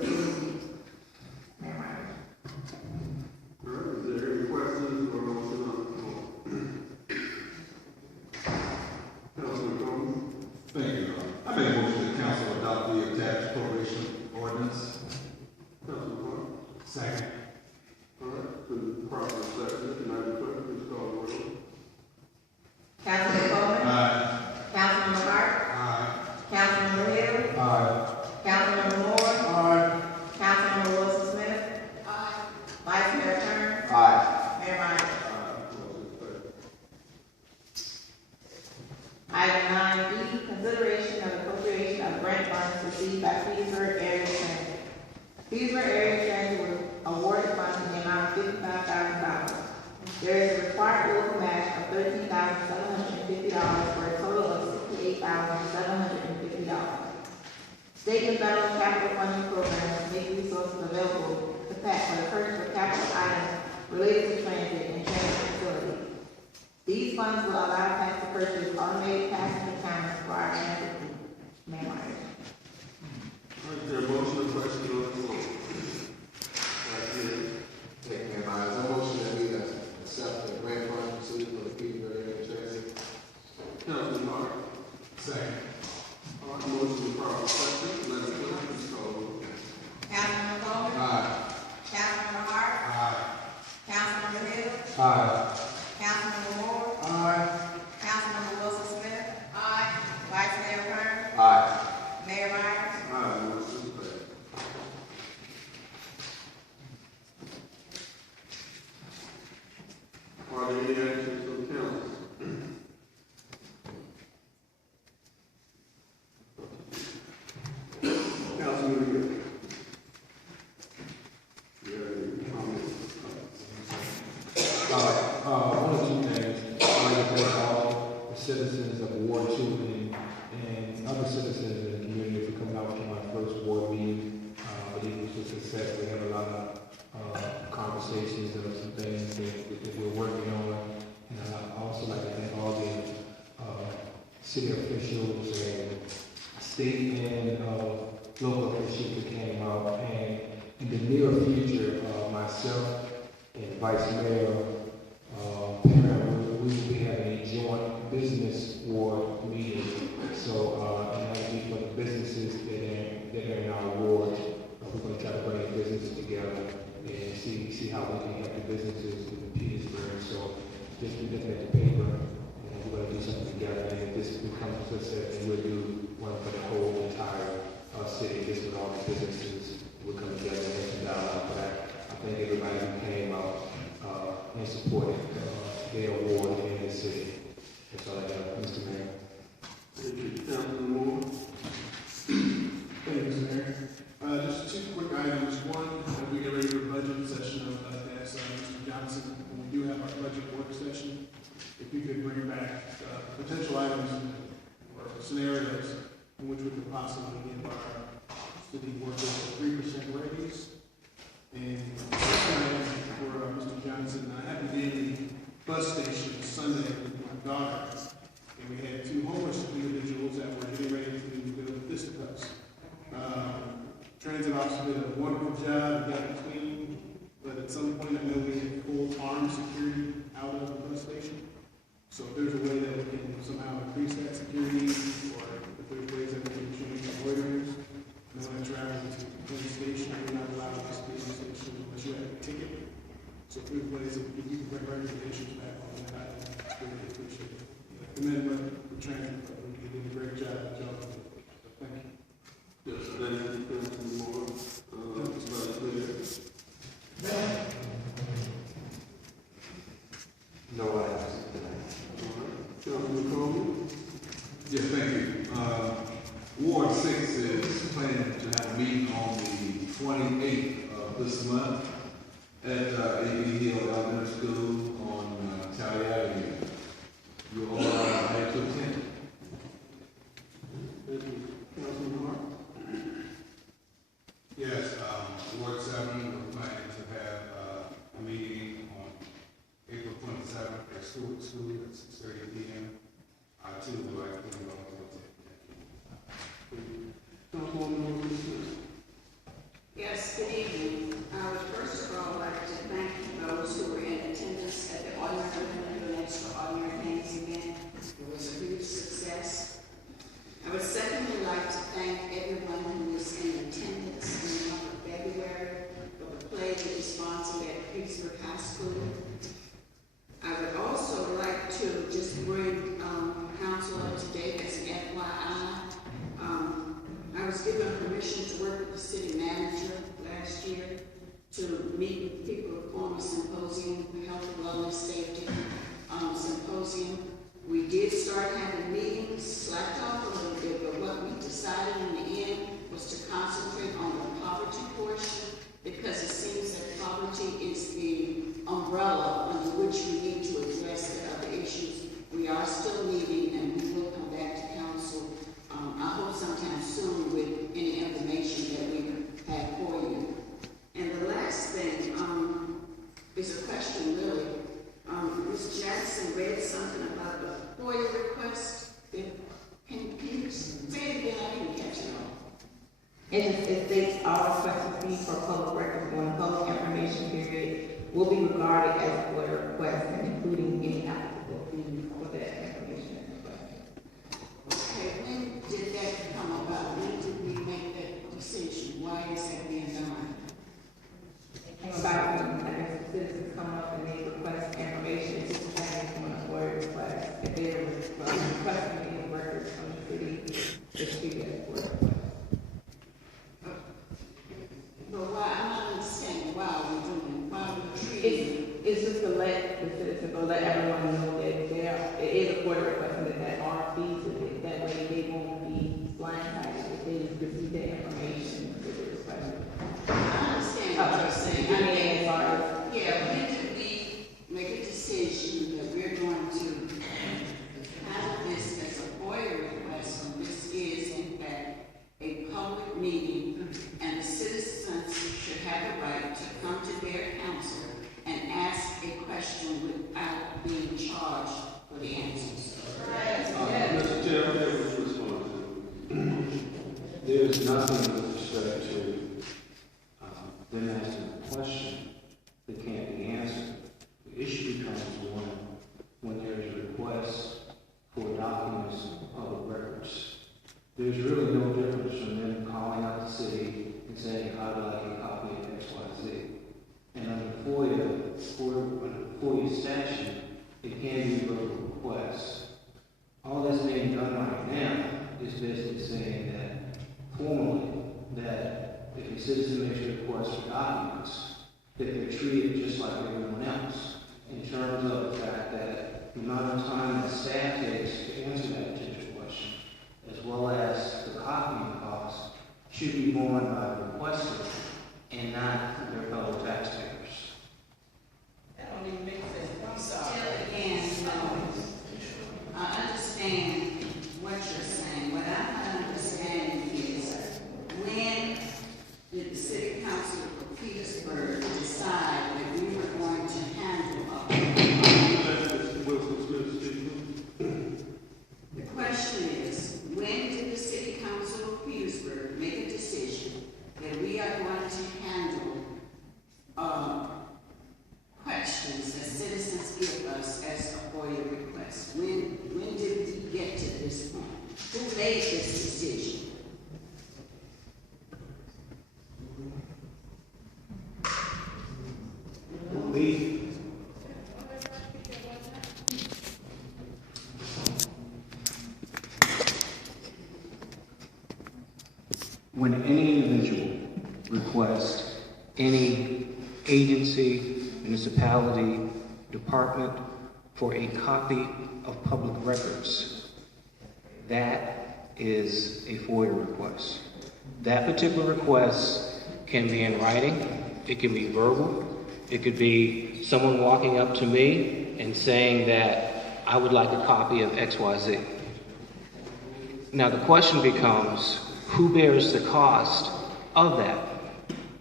the city. Mayor Myers. All right, is there any questions or motion on the floor? Councilman Combs? Thank you. I make a motion that council adopt the attached appropriation ordinance. Councilman Clark? Second. All right, been properly seconded. Madam Clerk, please call the roll. Councilman Coleman. Aye. Councilman Hart. Aye. Councilman Hill. Aye. Councilman Moore. Aye. Councilman Wilson Smith. Aye. Vice Mayor Turner. Aye. Mayor Myers. Motion passed. Item 9B, consideration of appropriation of grant funds received by Petersburg Area Transit. Petersburg Area Transit was awarded funds in the amount of $55,000. There is a required local match of $13,750 for a total of $68,750. State and federal capital funding programs make resources available to PAC for the purchase of capital items related to transit and transit facilities. These funds will allow PAC to purchase automated passenger counters for our transit fleet. Mayor Myers. All right, is there a motion or question on the floor? Thank you, Mayor Myers. I motion that we accept the grant fund received for the Petersburg Area Transit. Councilman Hart? Second. All right, motion is properly seconded. Madam Clerk, please call the roll. Councilman Coleman. Aye. Councilman Hart. Aye. Councilman Hill. Aye. Councilman Moore. Aye. Councilman Wilson Smith. Aye. Vice Mayor Turner. Aye. Mayor Myers. Aye, motion passed. Are there any actions from council? Councilman Hill? You have any comments? One or two things. I'd like to thank all the citizens of Ward 2 and other citizens in the community for coming out to my first ward meeting. I believe it was a success. We had a lot of conversations and some things that we're working on. And I also like to thank all the city officials and state and local officials that came out. And in the near future, myself and Vice Mayor we will be having a joint business ward meeting. So, and that will be for the businesses that are in our ward. We're going to try to bring the businesses together and see how we can help the businesses in Petersburg. So, just be looking at the paper, and we're going to do something together. And if this becomes a success, then we'll do one for the whole entire city, just with all the businesses. We'll come together and have some dialogue. But I think everybody who came out and supported their award in the city. That's all I got, Mr. Mayor. Thank you, Councilman Moore. Thank you, Mr. Mayor. Just two quick items. One, as we get ready for budget session, I'd like to ask Mr. Johnson, when we do have our budget work session, if you could bring back potential items or scenarios in which we could possibly give our city workers a 3% raise. And the second item for Mr. Johnson, I happened to be in the bus station Sunday with my daughter, and we had two homeless individuals that were getting ready to go to fisticuffs. Transit officer did a wonderful job, got it clean, but at some point I know we had full armed security out of the bus station. So if there's a way that we can somehow increase that security, or if there's ways that we can change the loiterers, no one travels to the station, we're not allowed to stay in the station unless you have a ticket. So if there's ways that we can bring recommendations back on that, I really appreciate it. Commend the transit, you did a great job. Thank you. Yes, thank you, Councilman Moore. Vice Mayor? No items. All right, Councilman Coleman? Yes, thank you. Ward 6 is planning to have a meeting on the 28th of this month at A.B. Hill Elementary School on Tally Avenue. You all are invited to attend. Thank you, Councilman Hart? Yes, Ward 7, we're planning to have a meeting on April 27th at school at 6:30 p.m. I too would like to know what to Councilwoman Wilson Smith? to work with the city manager last year to meet with people, form a symposium, health and wellness safety symposium. We did start having meetings, slacked off a little bit, but what we decided in the end was to concentrate on the poverty portion, because it seems that poverty is the umbrella under which we need to address the other issues. We are still meeting, and we will come back to council, I hope sometime soon, with any information that we have for you. And the last thing is a question, really. Ms. Jackson read something about the FOIA request. Can you say it again? I didn't catch it all. It states all requests received for public records during the public information period will be regarded as a FOIA request, including any applicable fees for that information request. Okay, when did that come about? When did we make that decision? Why is that being done? About when, I guess, the citizens come up and they request information, it's just having on a FOIA request. If they're requesting any records from the city, it should be a FOIA request. But why, I'm not understanding why we're treating. It's just to let the citizens, or let everyone know that it is a FOIA request and that there are fees with it. That way they won't be blindsided if they receive that information with the request. I understand what you're saying. I mean, as far as, Yeah, when did we make a decision that we're going to handle this as a FOIA request when this is in fact a public meeting and the citizens should have the right to come to their council and ask a question without being charged for the answers? Mr. Chair, I'm able to respond to. There's nothing with respect to them asking a question that can't be answered. The issue becomes when there's a request for documents of public records. There's really no difference from them calling out the city and saying, I'd like a copy of X, Y, Z. And under FOIA statute, it can be a verbal request. All that's being done right now is basically saying that formally, that if a citizen makes a request for documents, that they're treated just like everyone else, in terms of the fact that the amount of time that staff takes to answer that potential question, as well as the copying cost, should be borne by the requester and not their fellow taxpayers. That don't even make sense. I'm sorry. Again, I understand what you're saying. What I'm not understanding is when did the city council of Petersburg decide that we were going to handle the question is, when did the city council of Petersburg make a decision that we are going to handle questions that citizens give us as a FOIA request? When did we get to this point? Who made this decision? When any individual requests any agency, municipality, department for a copy of public records, that is a FOIA request. That particular request can be in writing, it can be verbal, it could be someone walking up to me and saying that I would like a copy of XYZ. Now the question becomes, who bears the cost of that?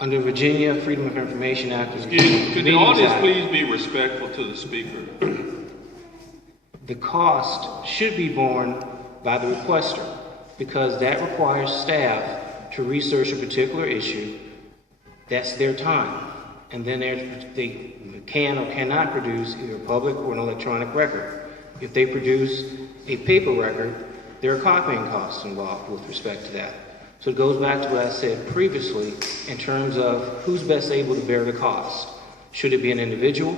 Under Virginia Freedom of Information Act. Excuse me, could the audience please be respectful to the speaker? The cost should be borne by the requester because that requires staff to research a particular issue. That's their time. And then they can or cannot produce either a public or an electronic record. If they produce a paper record, there are copying costs involved with respect to that. So it goes back to what I said previously in terms of who's best able to bear the cost. Should it be an individual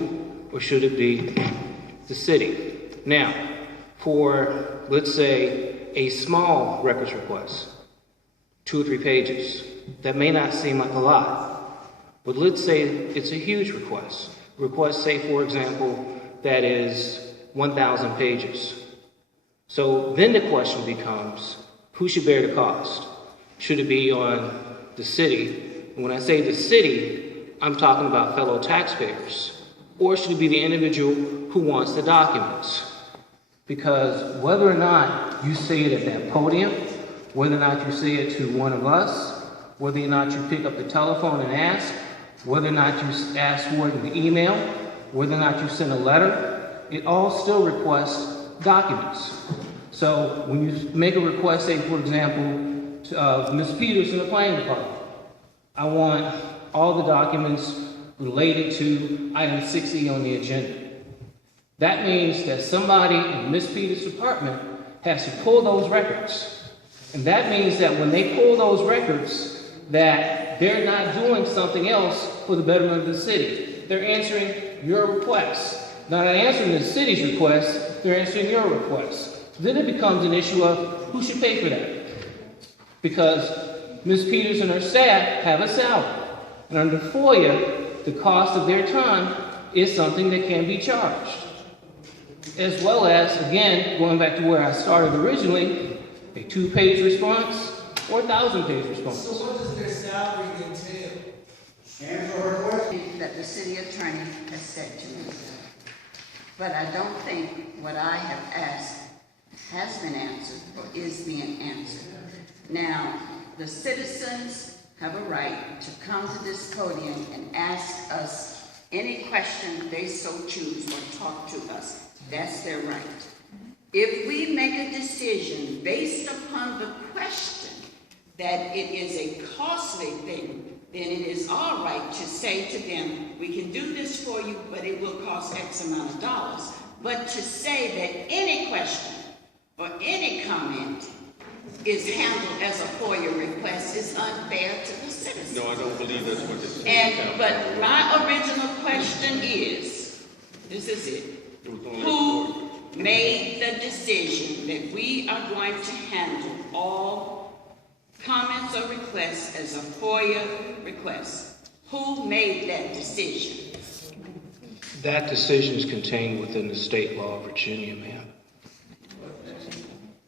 or should it be the city? Now, for, let's say, a small records request, 2 or 3 pages, that may not seem like a lot, but let's say it's a huge request. Request, say, for example, that is 1,000 pages. So then the question becomes, who should bear the cost? Should it be on the city? And when I say the city, I'm talking about fellow taxpayers. Or should it be the individual who wants the documents? Because whether or not you say it at that podium, whether or not you say it to one of us, whether or not you pick up the telephone and ask, whether or not you ask for it in the email, whether or not you send a letter, it all still requests documents. So when you make a request, say for example, to Ms. Peters in the planning department, I want all the documents related to item 60 on the agenda. That means that somebody in Ms. Peters' department has to pull those records. And that means that when they pull those records, that they're not doing something else for the betterment of the city. They're answering your request. Not answering the city's request, they're answering your request. Then it becomes an issue of who should pay for that. Because Ms. Peters and her staff have a salary. And under FOIA, the cost of their time is something that can be charged. As well as, again, going back to where I started originally, a 2-page response or a 1,000-page response. So what does their salary entail? Answer her question. That the city attorney has said to me. But I don't think what I have asked has been answered or is being answered. Now, the citizens have a right to come to this podium and ask us any question they so choose or talk to us. That's their right. If we make a decision based upon the question that it is a costly thing, then it is all right to say to them, we can do this for you, but it will cost X amount of dollars. But to say that any question or any comment is handled as a FOIA request is unfair to the citizens. No, I don't believe that's what this is. But my original question is, this is it. Who made the decision that we are going to handle all comments or requests as a FOIA request? Who made that decision? That decision is contained within the state law of Virginia, ma'am.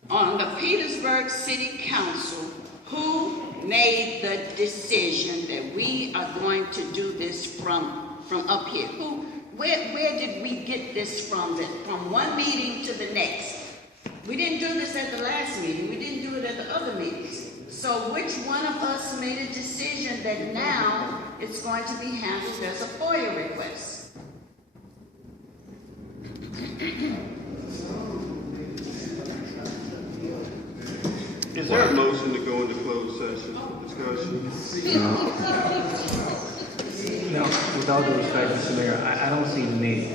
On the Petersburg City Council, who made the decision that we are going to do this from up here? Where did we get this from one meeting to the next? We didn't do this at the last meeting. We didn't do it at the other meetings. So which one of us made a decision that now it's going to be handled as a FOIA request? Is there a motion to go into closed session for discussion? No, with all due respect, Mr. Mayor, I don't see the need.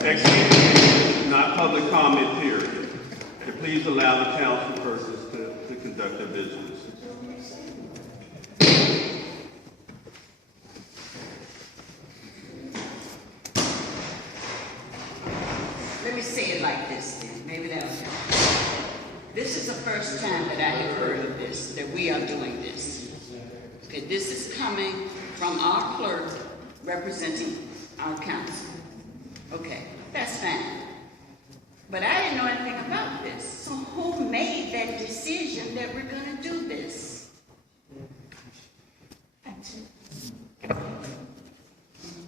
Excuse me, not public comment period. And please allow the council persons to conduct their business. Let me say it like this then. Maybe that'll help. This is the first time that I have heard of this, that we are doing this. Okay, this is coming from our clerk representing our council. Okay, that's fine. But I didn't know anything about this. So who made that decision that we're going to do this?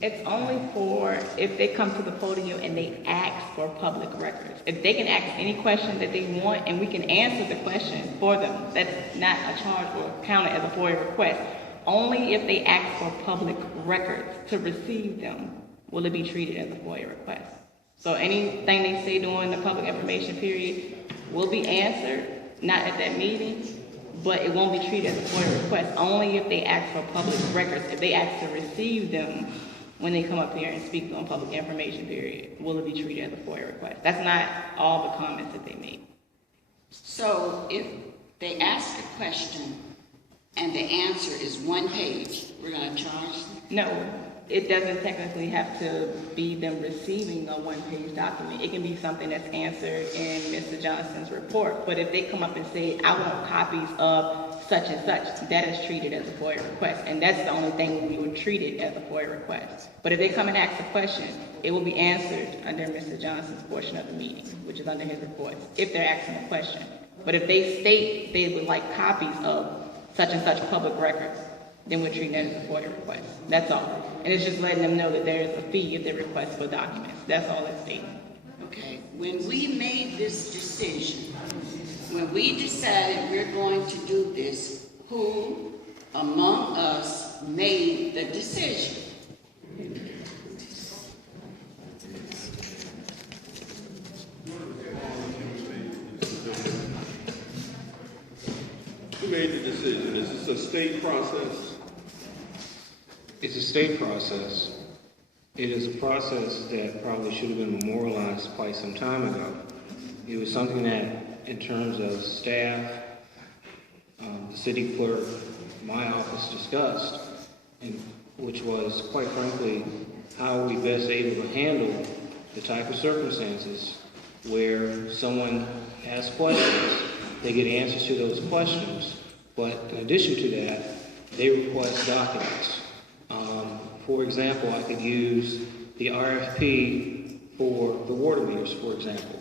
It's only for if they come to the podium and they ask for public records. If they can ask any question that they want and we can answer the question for them, that's not a charge or counted as a FOIA request. Only if they ask for public records to receive them will it be treated as a FOIA request. So anything they say during the public information period will be answered, not at that meeting, but it won't be treated as a FOIA request. Only if they ask for public records, if they ask to receive them when they come up here and speak on public information period, will it be treated as a FOIA request. That's not all the comments that they make. So if they ask a question and the answer is 1 page, we're going to charge them? No, it doesn't technically have to be them receiving a 1-page document. It can be something that's answered in Mr. Johnson's report. But if they come up and say, I want copies of such and such, that is treated as a FOIA request, and that's the only thing we would treat it as a FOIA request. But if they come and ask a question, it will be answered under Mr. Johnson's portion of the meeting, which is under his reports, if they're asking a question. But if they state they would like copies of such and such public records, then we're treating it as a FOIA request. That's all. And it's just letting them know that there is a fee if they request for documents. That's all it's stating. Okay, when we made this decision, when we decided we're going to do this, who among us made the decision? Who made the decision? Is this a state process? It's a state process. It is a process that probably should have been memorialized quite some time ago. It was something that, in terms of staff, the city clerk, my office discussed, and which was, quite frankly, how are we best able to handle the type of circumstances where someone asks questions, they get answers to those questions, but in addition to that, they request documents. For example, I could use the RFP for the water meters, for example.